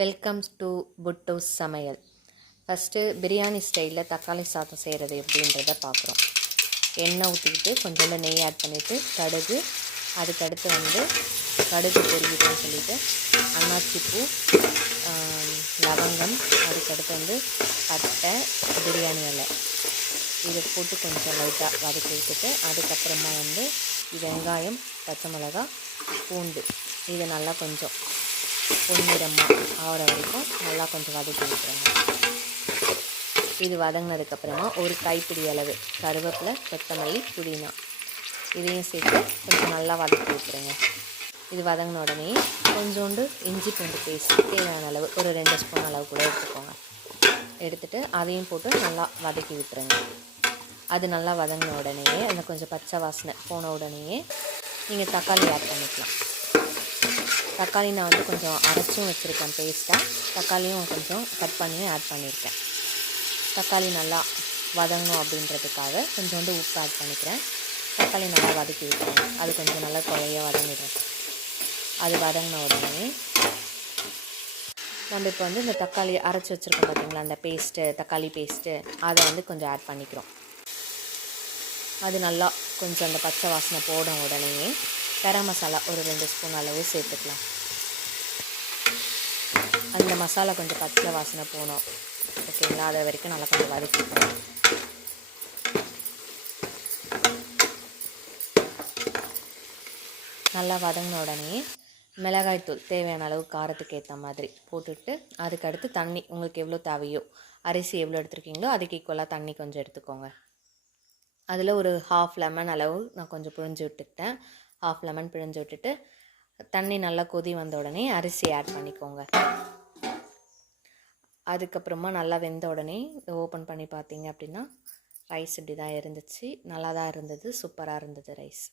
Welcome to புட்டூஸ் சமையல். First biryani ஸ்டைலில் தக்காளி சாதம் செய்கிறது எப்படின்றத பார்க்குறோம். எண்ணெய் ஊற்றிக்கிட்டு கொஞ்சோண்டு நெய் ஆட் பண்ணிவிட்டு கடுகு, அதுக்கடுத்து கடுகு பொரிக்கிட்டுன்னு சொல்லிவிட்டு அன்னாச்சிப்பூ, லவங்கம், அதுக்கடுத்து பட்டை, பிரியாணி இலை இதை போட்டு கொஞ்சம் லைட்டாக வதக்கி விட்டுட்டு அதுக்கப்புறமா வெங்காயம், பச்சை மிளகாய், பூண்டு இதை நல்லா கொஞ்சம் பொன்னிறமாக ஆகிற வரைக்கும் நல்லா கொஞ்சம் வதக்கி விட்டுருங்க. இது வதங்கினதுக்கப்புறமா ஒரு கைப்பிடி அளவு கருவேப்பிலை, கொத்தமல்லி, புதினா இதையும் சேர்த்து கொஞ்சம் நல்லா வதக்கி விட்டுருங்க. இது வதங்கின உடனே கொஞ்சோண்டு இஞ்சி பூண்டு பேஸ்ட் தேவையான அளவு ஒரு 2 ஸ்பூன் அளவு கூட எடுத்துக்கோங்க. எடுத்துகிட்டு அதையும் போட்டு நல்லா வதக்கி விட்டுருங்க. அது நல்லா வதங்கின உடனேயே அந்த கொஞ்சம் பச்சை வாசனை போன உடனேயே நீங்கள் தக்காளி ஆட் பண்ணிக்கலாம். தக்காளி நான் கொஞ்சம் அரைச்சும் வச்சுருக்கேன் பேஸ்ட்டாக. தக்காளியும் கொஞ்சம் கட் பண்ணியும் ஆட் பண்ணியிருக்கேன். தக்காளி நல்லா வதங்கணும் அப்படின்றதுக்காக கொஞ்சோண்டு உப்பு ஆட் பண்ணிக்கிறேன். தக்காளி நல்லா வதக்கி விட்டுறேன். அது கொஞ்சம் நல்லா குழைய வதங்கிடும். அது வதங்கின உடனே நம்ம இப்போ இந்த தக்காளி அரைச்சி வச்சுருக்கோம் பார்த்தீங்களா, அந்த பேஸ்ட்டு, தக்காளி பேஸ்ட்டு அதை கொஞ்சம் ஆட் பண்ணிக்கிறோம். அது நல்லா கொஞ்சம் அந்த பச்சை வாசனை போடும் உடனே கரம் மசாலா ஒரு 2 ஸ்பூன் அளவு சேர்த்துக்கலாம். அந்த மசாலா கொஞ்சம் பச்சை வாசனை போகணும், ஓகேங்களா? அது வரைக்கும் நல்லா கொஞ்சம் வதக்கிக்கலாம். நல்லா வதங்கின உடனே மிளகாய்த்தூள் தேவையான அளவு காரத்துக்கு ஏற்ற மாதிரி போட்டுட்டு அதுக்கடுத்து தண்ணி உங்களுக்கு எவ்வளோ தேவையோ, அரிசி எவ்வளோ எடுத்துருக்கீங்களோ அதுக்கு ஈக்குவலாக தண்ணி கொஞ்சம் எடுத்துக்கோங்க. அதில் ஒரு 1/2 லெமன் அளவு நான் கொஞ்சம் பிழிஞ்சு விட்டுக்கிட்டேன். 1/2 லெமன் பிழிஞ்சு விட்டுட்டு தண்ணி நல்லா கொதி வந்த உடனே அரிசி ஆட் பண்ணிக்கோங்க. அதுக்கப்புறமா நல்லா வெந்த உடனே ஓப்பன் பண்ணி பார்த்தீங்க அப்படின்னா ரைஸ் இப்படி தான் இருந்துச்சு. நல்லா தான் இருந்தது, சூப்பராக இருந்தது ரைஸ்.